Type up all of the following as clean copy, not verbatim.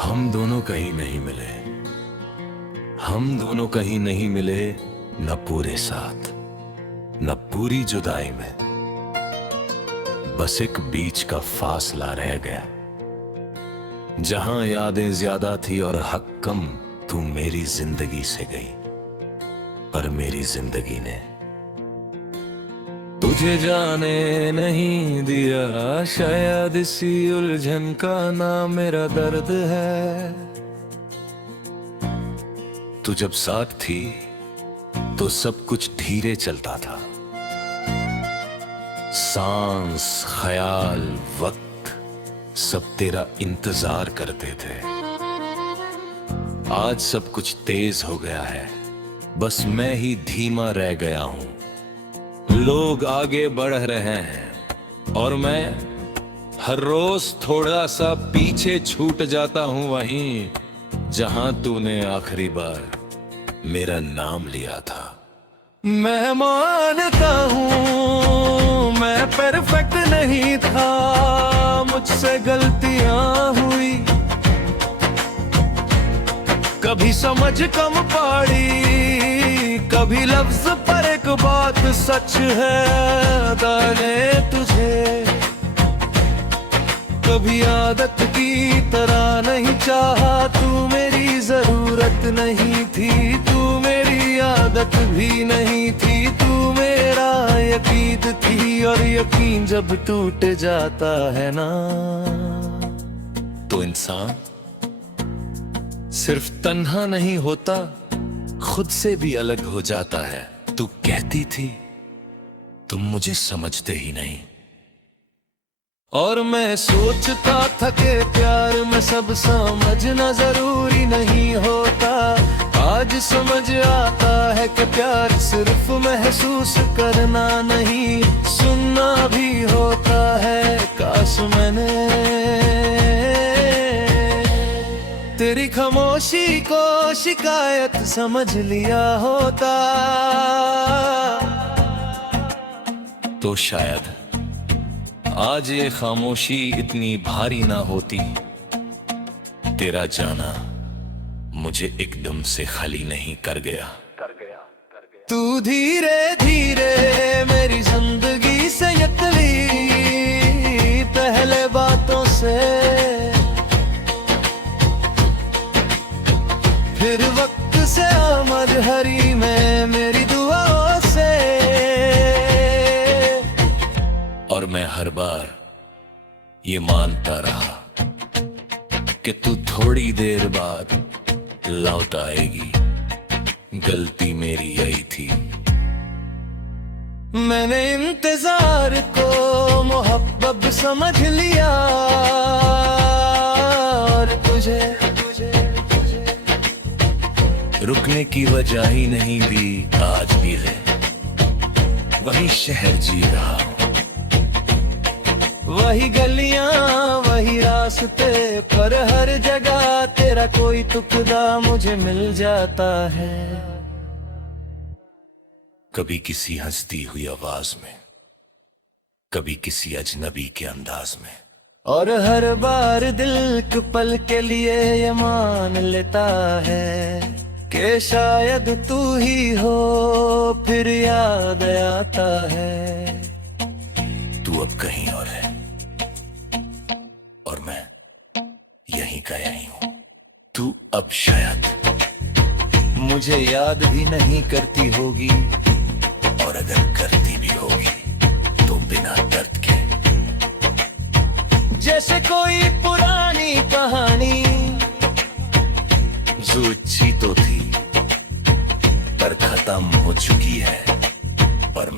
हम दोनों कहीं नहीं मिले, हम दोनों कहीं नहीं मिले, न पूरे साथ न पूरी जुदाई में, बस एक बीच का फासला रह गया। जहां यादें ज्यादा थी और हक कम, तू मेरी जिंदगी से गई, पर मेरी जिंदगी ने तुझे जाने नहीं दिया। शायद इसी उलझन का नाम मेरा दर्द है। तू जब साथ थी तो सब कुछ धीरे चलता था, सांस, ख्याल, वक्त सब तेरा इंतजार करते थे। आज सब कुछ तेज हो गया है, बस मैं ही धीमा रह गया हूं। लोग आगे बढ़ रहे हैं और मैं हर रोज थोड़ा सा पीछे छूट जाता हूं, वहीं जहां तूने आखिरी बार मेरा नाम लिया था। मैं मानता हूं मैं परफेक्ट नहीं था, मुझसे गलतियां हुई, कभी समझ कम पड़ी, कभी लफ्ज पर एक बात सच है। दाने तुझे कभी आदत की तरह नहीं चाहा, तू मेरी जरूरत नहीं थी, तू मेरी आदत भी नहीं थी, तू मेरा यकीन थी। और यकीन जब टूट जाता है ना, तो इंसान सिर्फ तन्हा नहीं होता, खुद से भी अलग हो जाता है। तू कहती थी तुम मुझे समझते ही नहीं, और मैं सोचता था कि प्यार में सब समझना जरूरी नहीं होता। आज समझ आता है कि प्यार सिर्फ महसूस करना नहीं, सुनना भी होता है। काश मैंने तेरी खामोशी को शिकायत समझ लिया होता, तो शायद आज ये खामोशी इतनी भारी ना होती। तेरा जाना मुझे एकदम से खाली नहीं कर गया। तू धीरे धीरे मेरी जिंदगी से निकली, पहले बातों से, फिर वक्त से आमद हरी में मेरी दुआओं से। और मैं हर बार ये मानता रहा कि तू थोड़ी देर बाद लौट आएगी, गलती मेरी यही थी। मैंने इंतजार को मोहब्बत समझ लिया, और तुझे रुकने की वजह ही नहीं भी आज भी है। वही शहर जी रहा हूं, वही गलियां, वही रास्ते, पर हर जगह तेरा कोई टुकड़ा मुझे मिल जाता है। कभी किसी हंसती हुई आवाज में, कभी किसी अजनबी के अंदाज में, और हर बार दिल एक पल के लिए ये मान लेता है कि शायद तू ही हो। फिर याद आता है तू अब कहीं और है, और मैं यहीं का यहीं हूं। तू अब शायद मुझे याद भी नहीं करती होगी, और अगर करती भी होगी तो बिना दर्द के, जैसे कोई पुरानी कहानी जो अच्छी तो थी पर खत्म हो चुकी है। पर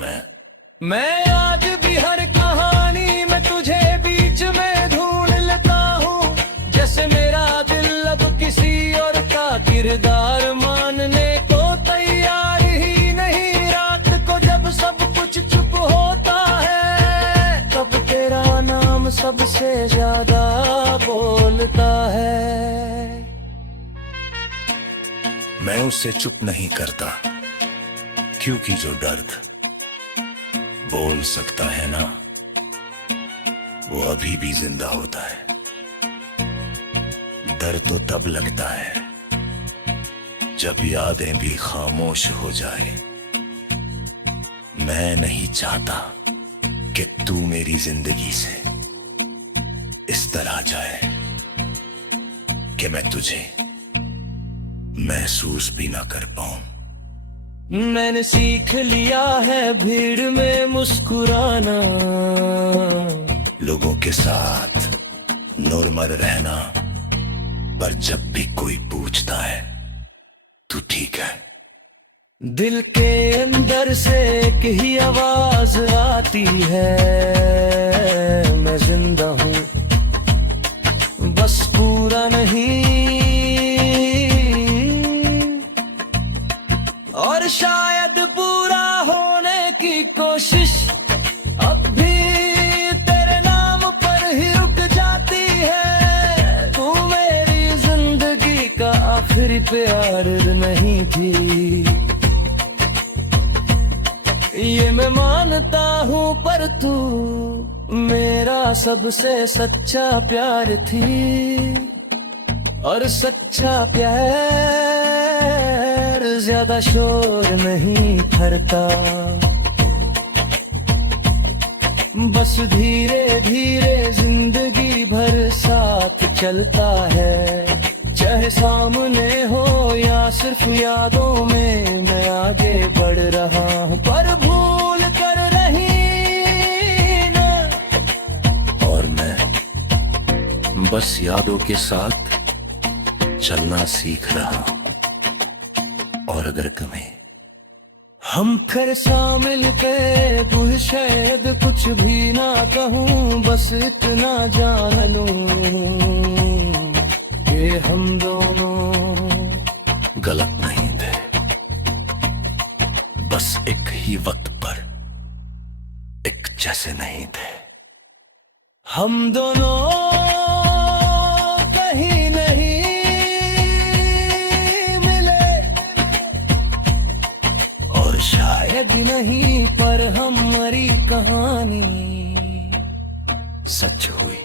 मैं आज भी हर कहानी में तुझे बीच में ढूंढ लेता हूँ, जैसे मेरा दिल अब किसी और का किरदार मानने को तैयार ही नहीं। रात को जब सब कुछ चुप होता है, तब तेरा नाम सबसे ज्यादा बोलता है। मैं उसे चुप नहीं करता, क्योंकि जो दर्द बोल सकता है ना, वो अभी भी जिंदा होता है। डर तो तब लगता है जब यादें भी खामोश हो जाए। मैं नहीं चाहता कि तू मेरी जिंदगी से इस तरह जाए कि मैं तुझे महसूस भी ना कर पाऊं। मैंने सीख लिया है भीड़ में मुस्कुराना, लोगों के साथ नॉर्मल रहना, पर जब भी कोई पूछता है तू ठीक है, दिल के अंदर से एक ही आवाज आती है, मैं जिंदा हूं बस पूरा नहीं। और शायद पूरा होने की कोशिश अब भी तेरे नाम पर ही रुक जाती है। तू मेरी जिंदगी का आखिरी प्यार नहीं थी, ये मैं मानता हूँ, पर तू मेरा सबसे सच्चा प्यार थी। और सच्चा प्यार ज्यादा शोर नहीं करता, बस धीरे धीरे जिंदगी भर साथ चलता है। चाहे सामने हो या सिर्फ यादों में मैं आगे बढ़ रहा हूँ, पर भूल कर रही ना। और मैं बस यादों के साथ चलना सीख रहा हूँ। और अगर कभी हम फिर शामिल के तो शायद कुछ भी ना कहूँ, बस इतना जान लूं कि हम दोनों गलत नहीं थे, बस एक ही वक्त पर एक जैसे नहीं थे। हम दोनों कहीं नहीं मिले, और शायद नहीं, पर हमारी कहानी सच हुई।